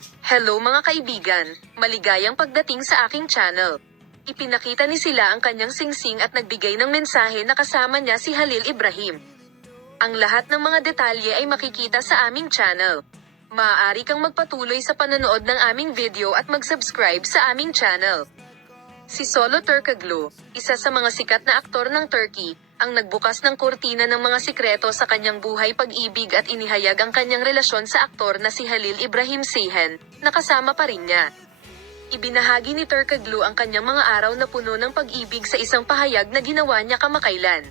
Hello mga kaibigan, maligayang pagdating sa aking channel. Ipinakita ni Sila ang kanyang singsing at nagbigay ng mensahe na kasama niya si Halil Ibrahim. Ang lahat ng mga detalye ay makikita sa aming channel. Maaari kang magpatuloy sa panonood ng aming video at mag-subscribe sa aming channel. Si Solo Turkoglu, isa sa mga sikat na aktor ng Turkey, ang nagbukas ng kurtina ng mga sikreto sa kanyang buhay pag-ibig at inihayag ang kanyang relasyon sa aktor na si Halil Ibrahim Ceyhan, na kasama pa rin niya. Ibinahagi ni Turkoglu ang kanyang mga araw na puno ng pag-ibig sa isang pahayag na ginawa niya kamakailan.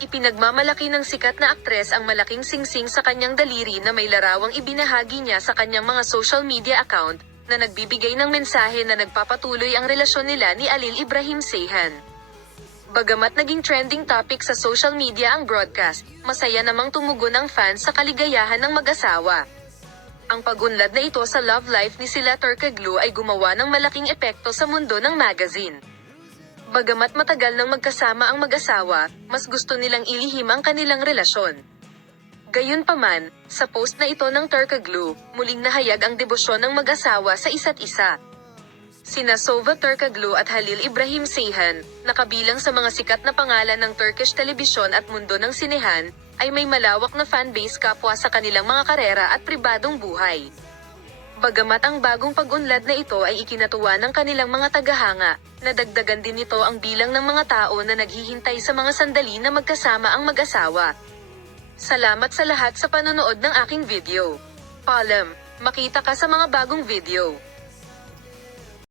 Ipinagmamalaki ng sikat na aktres ang malaking singsing sa kanyang daliri na may larawang ibinahagi niya sa kanyang mga social media account, na nagbibigay ng mensahe na nagpapatuloy ang relasyon nila ni Halil Ibrahim Ceyhan. Bagamat naging trending topic sa social media ang broadcast, masaya namang tumugon ang fans sa kaligayahan ng mag-asawa. Ang pag-unlad na ito sa love life ni Sila Turkoglu ay gumawa ng malaking epekto sa mundo ng magazine. Bagamat matagal nang magkasama ang mag-asawa, mas gusto nilang ilihim ang kanilang relasyon. Gayunpaman, sa post na ito ng Turkoglu, muling nahayag ang debosyon ng mag-asawa sa isa't isa. Sina Sova Turkoglu at Halil Ibrahim Ceyhan, na kabilang sa mga sikat na pangalan ng Turkish telebisyon at mundo ng sinehan, ay may malawak na fanbase kapwa sa kanilang mga karera at pribadong buhay. Bagamat ang bagong pag-unlad na ito ay ikinatuwa ng kanilang mga tagahanga, nadagdagan din nito ang bilang ng mga tao na naghihintay sa mga sandali na magkasama ang mag-asawa. Salamat sa lahat sa panonood ng aking video. Paalam, makita ka sa mga bagong video.